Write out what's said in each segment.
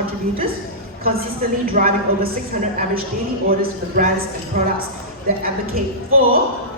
contributors, consistently driving over 600 average daily orders for the brands and products that advocate for.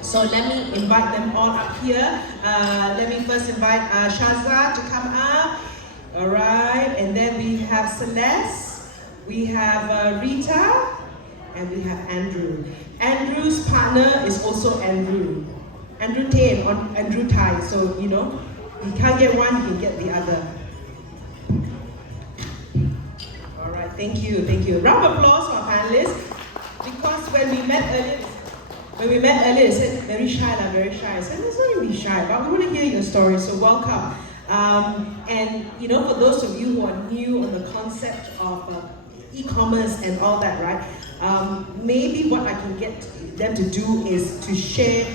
So let me invite them all up here. Let me first invite Shazza to come up. All right, and then we have Celeste, we have Rita, and we have Andrew. Andrew's partner is also Andrew. Andrew Tay and Andrew Tai. So, you know, you can't get one, you can get the other. All right, thank you, thank you. Round of applause for our panelists. Because when we met earlier, they said, very shy. I said, let's not be shy, but we want to hear your story, so welcome. And you know, for those of you who are new on the concept of e-commerce and all that, right? Maybe what I can get them to do is to share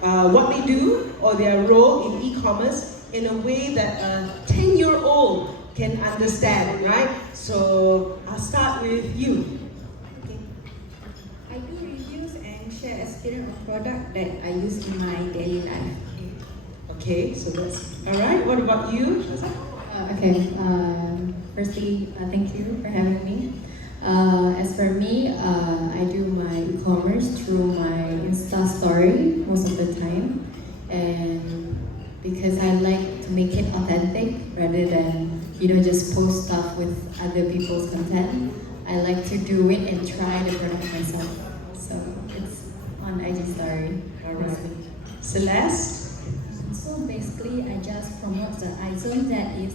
what they do or their role in e-commerce in a way that a 10-year-old can understand, right? So I'll start with you. Okay. I do reviews and share experience of product that I use in my daily life. Okay, so that's all right. What about you, Shazza? Firstly, thank you for having me. As for me, I do my e-commerce through my Insta story most of the time, and because I like to make it authentic rather than just post stuff with other people's content. I like to do it and try the product myself. So it's on IG story. All right. Celeste. So basically, I just promote the item that is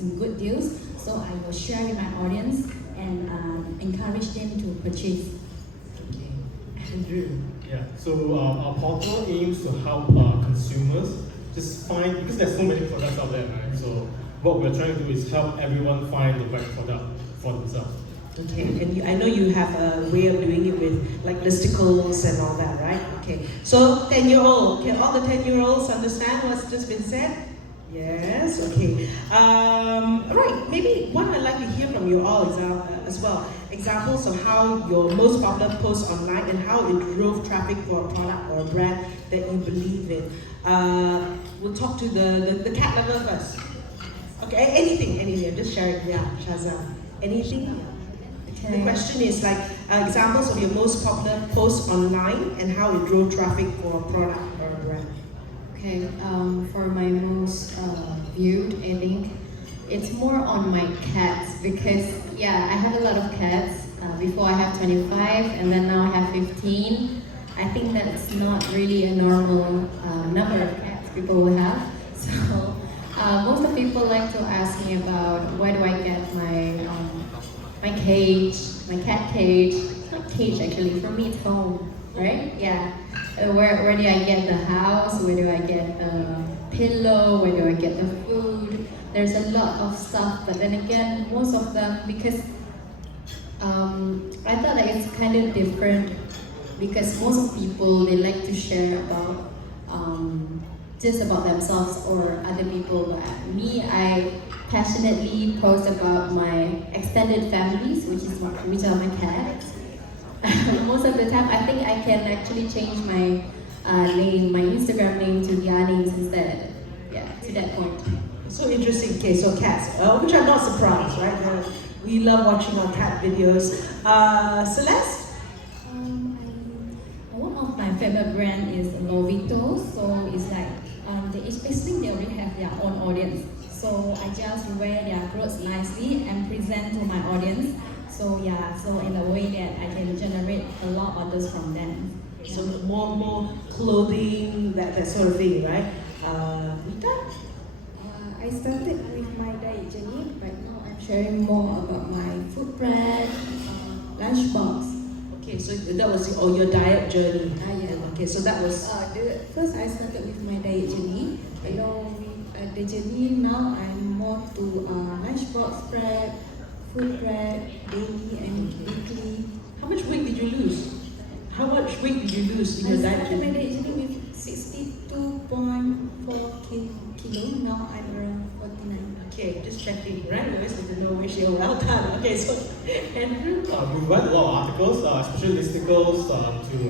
in good deals. So I will share with my audience and encourage them to purchase. Okay. Andrew. Yeah, so our portal aims to help consumers just find, because there's so many products out there, right? So what we're trying to do is help everyone find the right product for themselves. Okay, and I know you have a way of doing it with like listicles and all that, right? Okay, so 10-year-old, can all the 10-year-olds understand what's just been said? Yes, okay. Right, maybe one I'd like to hear from you all as well. Examples of how your most popular post online and how it drove traffic for a product or a brand that you believe in. We'll talk to the cat lover first. Okay, anything, just share it. Yeah, Shazza. Anything? The question is like examples of your most popular posts online and how it drove traffic for a product or a brand. Okay, for my most viewed, I think it's more on my cats because I have a lot of cats. Before I have 25 and then now I have 15. I think that's not really a normal number of cats people will have. So most of people like to ask me about why do I get my cage, my cat cage. It's not cage actually, for me it's home, right? Yeah. Where do I get the house? Where do I get the pillow? Where do I get the food? There's a lot of stuff, but then again, most of them, because I thought that it's kind of different because most of people, they like to share about just about themselves or other people, but me, I passionately post about my extended families, which are my cats. Most of the time, I think I can actually change my name, my Instagram name to their names instead. Yeah, to that point. So interesting. Okay, so cats, which I'm not surprised, right? We love watching our cat videos. Celeste? One of my favorite brand is Lovito. So it's like basically they already have their own audience. So I just wear their clothes nicely and present to my audience. So so in a way that I can generate a lot of orders from them. So more clothing, that sort of thing, right? Rita? I started with my diet journey. Right now I'm sharing more about my food prep, lunchbox. Okay, so that was your diet journey. Yeah. Okay, so that was... First I started with my diet journey. Along with the journey, now I'm more to lunchbox prep, food prep, daily and weekly. How much weight did you lose? How much weight did you lose in your diet I started my journey? diet journey with 62.4 kilo. Now I'm around 49. Okay, just checking, right? We always need to know which you're well done. Okay, so Andrew? We write a lot of articles, especially listicles, to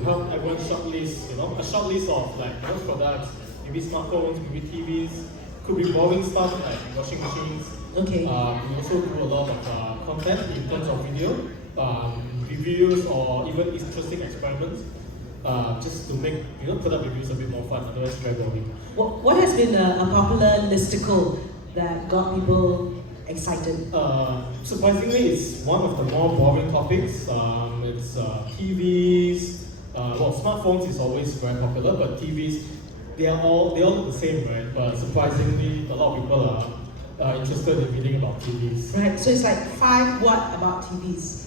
help everyone shortlist, a short list of products, maybe smartphones, maybe TVs, could be boring stuff like washing machines. Okay. We also do a lot of content in terms of video, reviews, or even interesting experiments, just to make product reviews a bit more fun. Otherwise, it's very boring. What has been a popular listicle that got people excited? Surprisingly, it's one of the more boring topics. It's TVs. Well, smartphones is always very popular, but TVs, they all look the same, right? But surprisingly, a lot of people are interested in reading about TVs. Right. So it's like 5 what about TVs?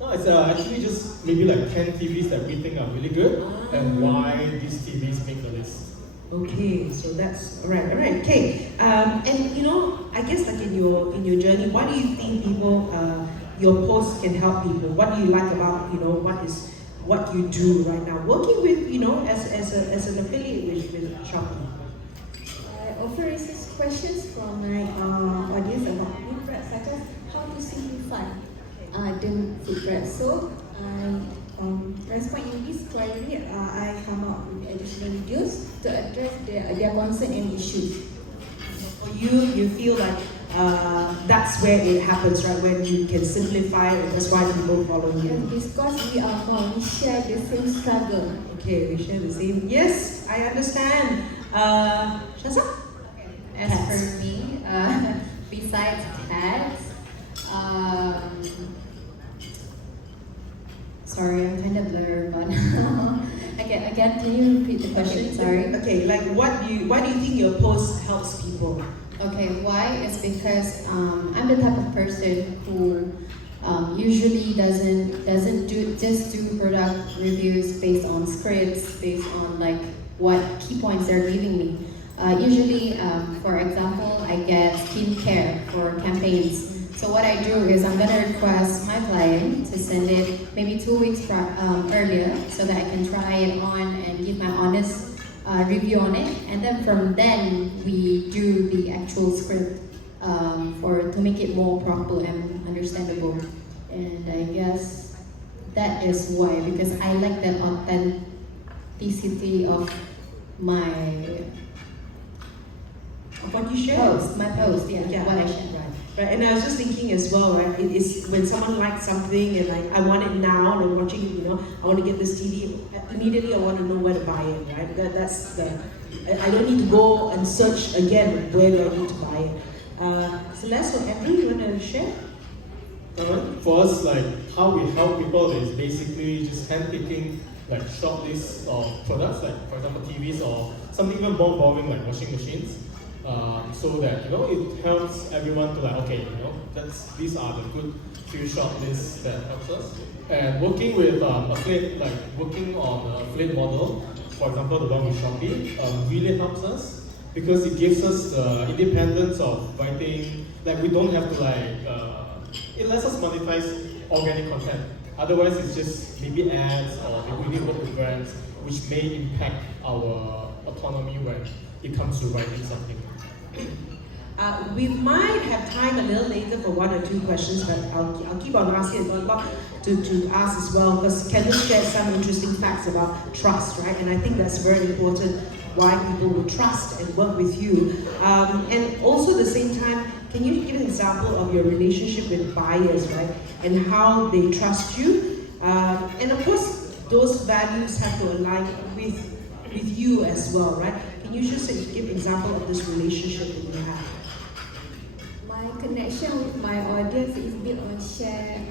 No, it's actually just maybe like 10 TVs that we think are really good and why these TVs make the list. Okay, so that's all right. Okay, and I guess like in your journey, why do you think people your posts can help people? What do you like about what you do right now? Working with as an affiliate with Shopee. I offer research questions from my audience about food prep, such as how to simplify the food prep. So I respond in this query. I come up with additional videos to address their concern and issues. For you feel like that's where it happens, right? When you can simplify it, that's why people follow you. And because we are more, we share the same struggle. Okay, we share the same. Yes, I understand. Shaza? As for me, besides cats, sorry, I'm kind of blurred, but again, can you repeat the question? Sorry. Okay, like why do you think your post helps people? Okay, why? It's because I'm the type of person who usually doesn't do product reviews based on scripts, based on like what key points they're giving me. Usually, for example, I get skincare for campaigns. So what I do is I'm gonna request my client to send it maybe 2 weeks earlier so that I can try it on and give my honest review on it. And then from then we do the actual script to make it more proper and understandable. And I guess that is why, because I like that authenticity of my What you share? my post, yeah, what I share. Right, and I was just thinking as well, right? It is when someone likes something and like I want it now, and I'm watching it, I want to get this TV. Immediately, I want to know where to buy it, right? That's the. I don't need to go and search again. Where do I need to buy it? Celeste or Andrew, you want to share? For us, like how we help people is basically just handpicking like short lists of products, like for example TVs or something even more boring like washing machines. So that it helps everyone to like these are the good few short lists that helps us. And working with affiliate, like working on an affiliate model, for example the one with Shopee, really helps us because it gives us the independence of writing. Like we don't have to it lets us monetize organic content. Otherwise it's just maybe ads or maybe we need to work with brands which may impact our autonomy when it comes to writing something. We might have time a little later for 1 or 2 questions, but I'll keep on asking to ask as well, because Candice shared some interesting facts about trust, right? And I think that's very important, why people will trust and work with you. And also at the same time, can you give an example of your relationship with buyers, right? And how they trust you? And of course, those values have to align with you as well, right? Can you just give an example of this relationship that you have? My connection with my audience is built on shared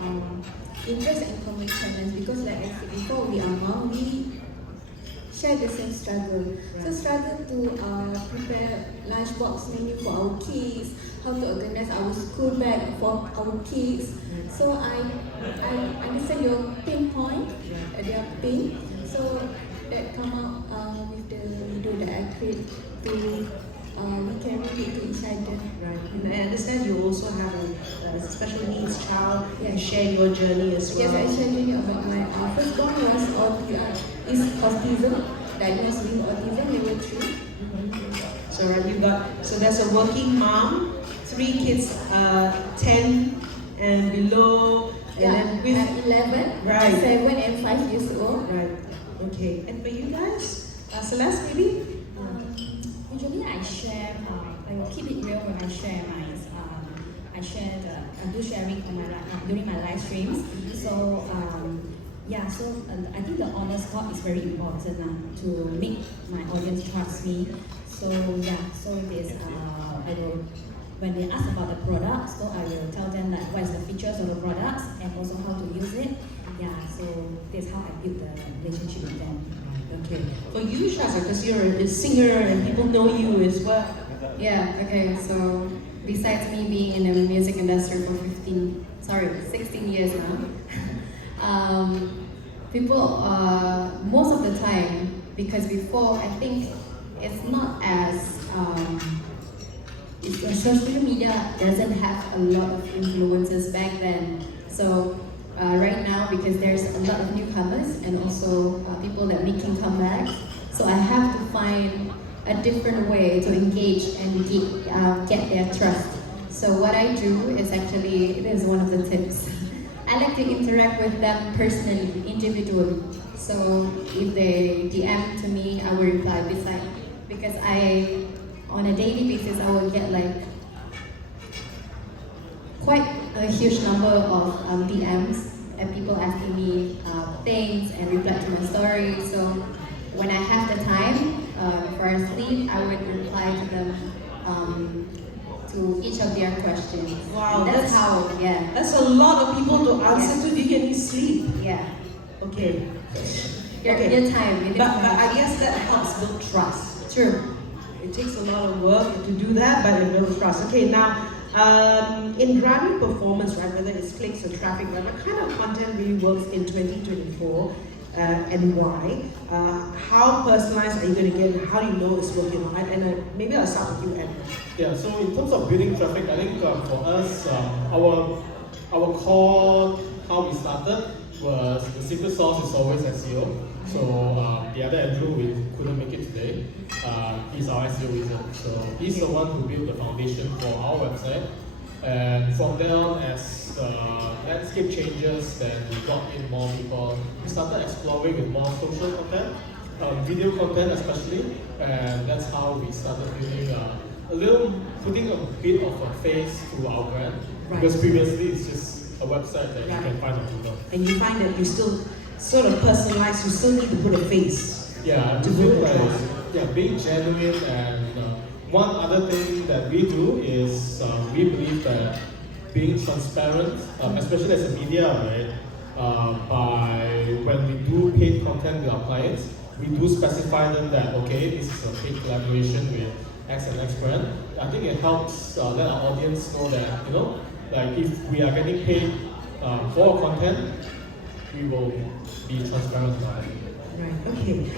interest and common challenge, because like I said before, we are mom, we share the same struggle. So struggle to prepare lunchbox menu for our kids, how to organize our school bag for our kids. So I understand your pain point, their pain. So that come out with the video that I create to we can relate to each other. Right, and I understand you also have a special needs child. Yes. You share your journey as well. Yes, I shared with you about my firstborn is autism, diagnosed with autism level 3. So there's a working mom, 3 kids, 10 and below, and then with 11, right. 7 and 5 years old. Right. Okay. And for you guys, Celeste, maybe? Usually I share, I will keep it real when I share I share I do sharing on during my live streams. So yeah, so I think the honest talk is very important to make my audience trust me. So yeah, so this I will, when they ask about the product, so I will tell them like what is the features of the products and also how to use it. Yeah, so that's how I build the relationship with them. Okay. For you, Shaza, because you're a singer and people know you as well. Yeah, okay, so besides me being in the music industry for 16 years now, people, most of the time, because before, I think it's not as, social media doesn't have a lot of influencers back then. So right now, because there's a lot of newcomers and also people that making comebacks, so I have to find a different way to engage and get their trust. So what I do is actually, it is one of the tips. I like to interact with them personally, individually. So if they DM to me, I will reply because on a daily basis, I will get like quite a huge number of DMs and people asking me things and reply to my story. So when I have the time before I sleep, I would reply to them to each of their questions. Wow, and that's how, yeah. That's a lot of people to answer to. Do you get any sleep? Yeah. Okay. Your time. But I guess that helps build trust. True. It takes a lot of work to do that, but it builds trust. Okay, now, in driving performance, right, whether it's clicks or traffic, right, what kind of content really works in 2024 and why? How personalized are you going to get? How do you know it's working? And maybe I'll start with you, Ed. Yeah, so in terms of building traffic, I think for us, our core, how we started was the secret sauce is always SEO. So the other Andrew, we couldn't make it today. He's our SEO wizard. So he's the one who built the foundation for our website. And from there on, as the landscape changes, then we got in more people. We started exploring with more social content, video content especially, and that's how we started building putting a bit of a face to our brand. Right. Because previously it's just a website that you can find on Google. And you find that you still sort of personalized, you still need to put a face. Yeah, to to build feel trust. being genuine, and one other thing that we do is we believe that being transparent, especially as a media, right? By when we do paid content with our clients, we do specify them that okay, this is a paid collaboration with X and X brand. I think it helps let our audience know that like if we are getting paid for our content, we will be transparent about it. Right, okay.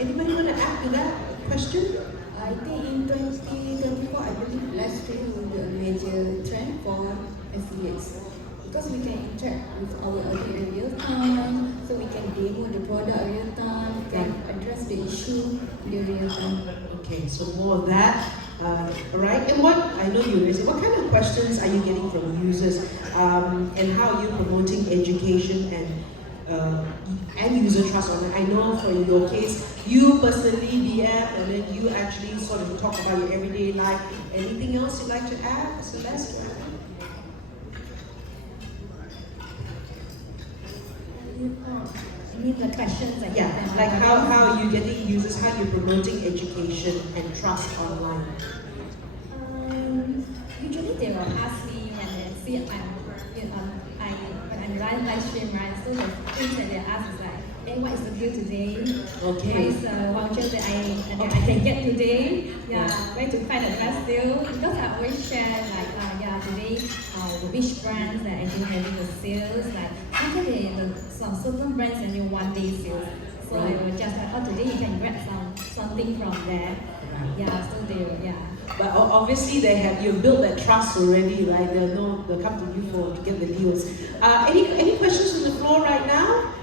Anybody want to add to that question? I think in 2024, I believe live stream will be a major trend for affiliates because we can interact with our audience in real time, so we can demo the product in real time, we can address the issue in real time. Okay, so more of that. All right, and what I know you raising, what kind of questions are you getting from users, and how are you promoting education and user trust on it? I know for your case, you personally DM and then you actually sort of talk about your everyday life. Anything else you'd like to add, Celeste? I mean the questions that Yeah, like how are you getting users, how you're promoting education and trust online? Usually they will ask me when they see when I'm live stream, right? So the things that they ask is like, hey, what is the deal today? Okay. What is the voucher that I can get today? Yeah, where to find the best deal? Because I always share like, today which brands that actually having the sales. Like actually some certain brands and you 1 day sales. So I will just like, today you can grab something from there. Yeah, so they will, But obviously you've built that trust already, right? They'll come to you to get the deals. Any questions on the floor right now?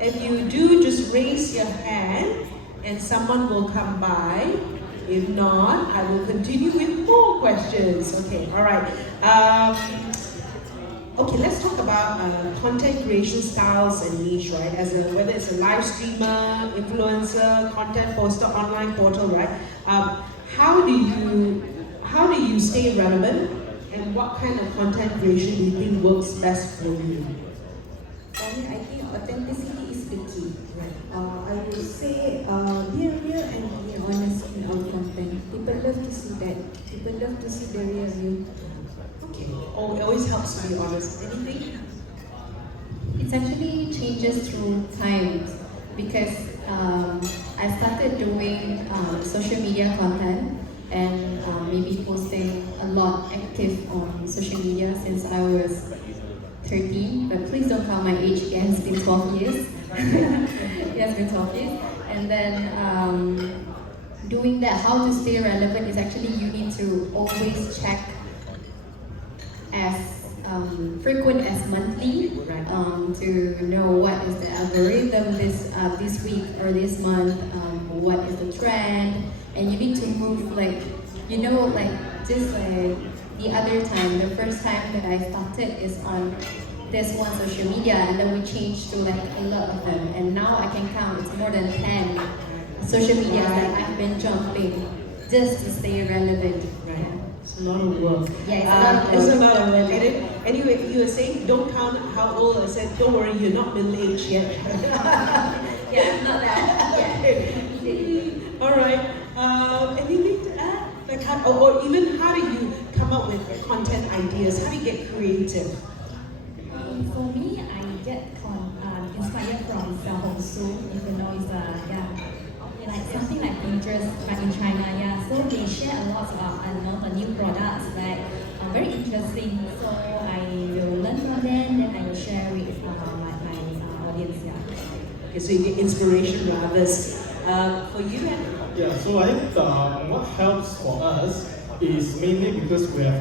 If you do, just raise your hand and someone will come by. If not, I will continue with more questions. Okay, all right. Okay, let's talk about content creation styles and niche, right? Whether it's a live streamer, influencer, content poster, online portal, right? How do you stay relevant And what kind of content creation do you think works best for you? For me, I think authenticity is the key. Right. I would say be real and be honest in our content. People love to see that. People love to see the real you. Okay. Oh, it always helps to be honest. Anything? It actually changes through time because I started doing social media content and maybe posting a lot active on social media since I was 13, but please don't count my age, it has been 12 years. It has been 12 years. And then doing that, how to stay relevant is actually you need to always check as frequent as monthly to know what is the algorithm this week or this month, what is the trend, and you need to move like just like the other time, the first time that I started is on this one social media, and then we changed to like a lot of them, and now I can count it's more than 10 social medias that I've been jumping just to stay relevant. Right. It's a lot of work. Yeah, it's a lot of work. Anyway, you were saying don't count how old. I said don't worry, you're not middle-aged yet. Yeah, I'm not that. Yeah. All right. Anything to add? Like how, or even how do you come up with content ideas? How do you get creative? For me, I get inspired from Xiaohongshu, if you know, it's like something like Pinterest, but in China, yeah. So they share a lot about the new products, like very interesting. So I will learn from them, then I will share with my audience, yeah. Okay, so you get inspiration from others. For you, then? Yeah, so I think what helps for us is mainly because we have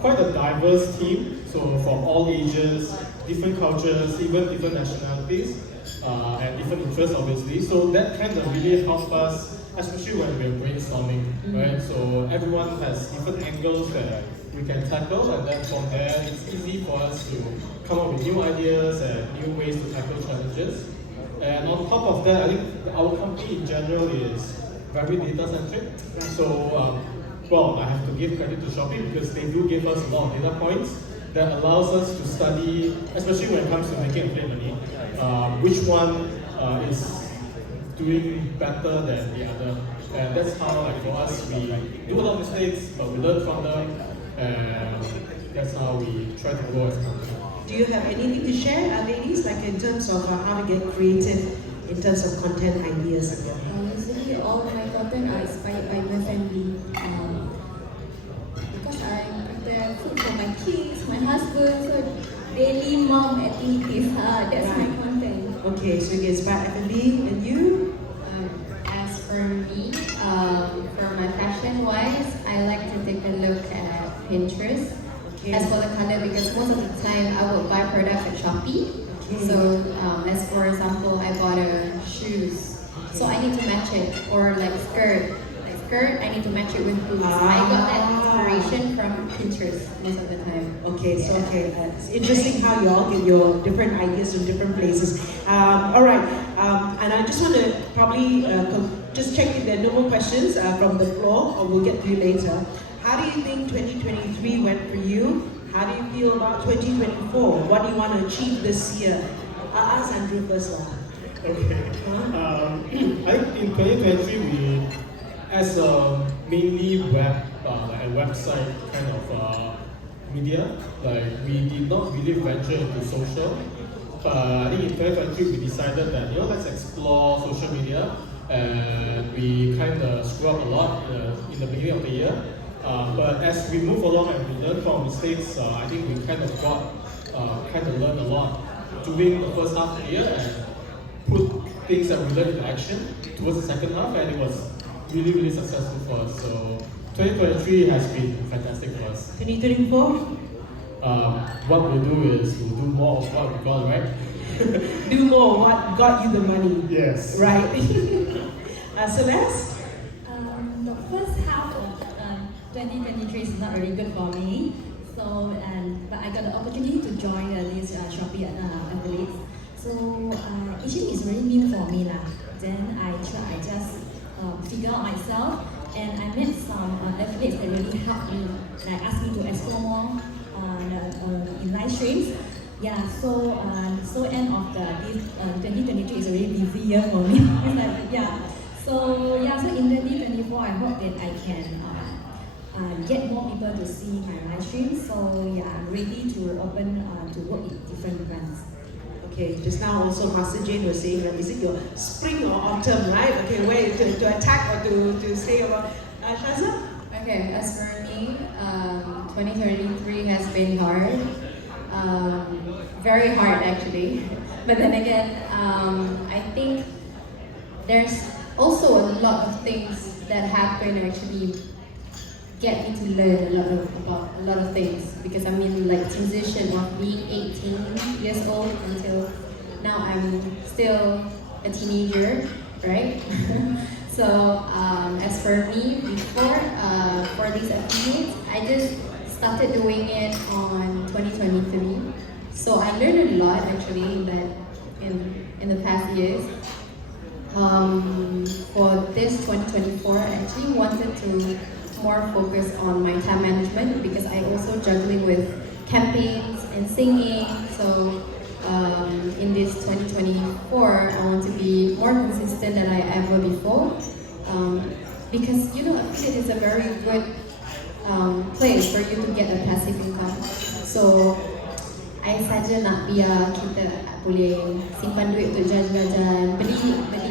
quite a diverse team. So from all ages, different cultures, even different nationalities, and different interests obviously. So that kind of really helps us, especially when we're brainstorming, right? So everyone has different angles that we can tackle, and then from there it's easy for us to come up with new ideas and new ways to tackle challenges. And on top of that, I think our company in general is very data-centric. So, well, I have to give credit to Shopee because they do give us a lot of data points that allows us to study, especially when it comes to making affiliate money, which one is doing better than the other. And that's how, like, for us, we do a lot of mistakes, but we learn from them, and that's how we try to grow as a company. Do you have anything to share, ladies, like in terms of how to get creative in terms of content ideas? Usually all of my content are inspired by my family. Because I prepare food for my kids, my husband, so daily mom activities. That's my content. Okay, so you get inspired F&B, and you? As for me, for my fashion wise, I like to take a look at Pinterest. As for the color, because most of the time I would buy products at Shopee. So, as for example, I bought a shoes, so I need to match it, or like skirt, I need to match it with boots. I got that inspiration from Pinterest most of the time. Okay, so it's interesting how you all get your different ideas from different places. All right, and I just want to probably just check if there are no more questions from the floor, or we'll get to you later. How do you think 2023 went for you? How do you feel about 2024? What do you want to achieve this year? I'll ask Andrew first. Okay. I think in 2023 we, as a mainly like a website kind of media, like we did not really venture into social. But I think in 2023 we decided that let's explore social media, and we kind of screw up a lot in the beginning of the year. But as we move along and we learn from mistakes, I think we kind of learned a lot during the first half of the year and put things that we learned into action towards the second half, and it was really, really successful for us. So 2023 has been fantastic for us. 2024? What we'll do is we'll do more of what we got, right? Do more of what got you the money. Yes. Right. Celeste? The first half of 2023 is not really good for me. So, but I got the opportunity to join this Shopee affiliates. So, actually it's really new for me lah. Then I just figure out myself, and I met some affiliates that really helped me like ask me to explore more in live streams. Yeah, so end of this 2023 is a really busy year for me. It's like, yeah. So in 2024 I hope that I can get more people to see my live stream. So yeah, I'm ready to open to work in different brands. Okay, just now also Master Jane was saying, is it your spring or autumn, right? Okay, wait, to attack or to say about Shaza? Okay, as for me, 2023 has been hard. Very hard actually. But then again, I think there's also a lot of things that happen actually get me to learn about a lot of things, because I mean, like, transition of being 18 years old until now I'm still a teenager, right? So as for me, before for these affiliates, I just started doing it on 2023. So I learned a lot actually in the past years. For this 2024, I actually wanted to more focus on my time management, because I also juggling with campaigns and singing. So in this 2024, I want to be more consistent than I ever before, because affiliate is a very good place for you to get a passive income. So I saja nak biar kita boleh simpan duit untuk jajan-jajan, beli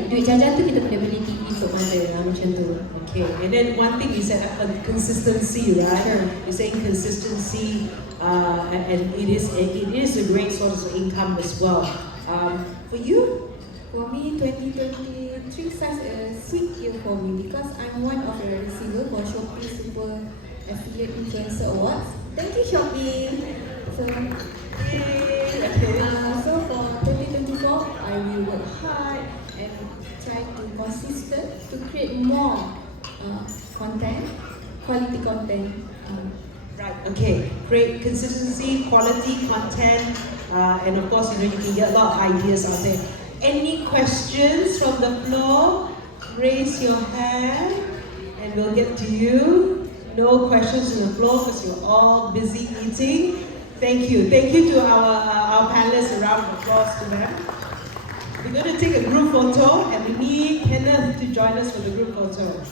duit jajan tu kita boleh beli TV untuk mata macam tu. Okay, and then one thing you said, consistency, right? Sure. You're saying consistency, and it is a great source of income as well. For you? For me, 2023 such a sweet year for me because I'm one of the receivers for Shopee Super Affiliate Influencer Awards. Thank you, Shopee. So for 2024, I will work hard and try to consistent to create more content, quality content. Right, okay. Great consistency, quality content, and of course, you can get a lot of ideas out there. Any questions from the floor? Raise your hand and we'll get to you. No questions on the floor because you're all busy eating. Thank you. Thank you to our panelists. A round of applause to them. We're going to take a group photo and we need Kenneth to join us for the group photo.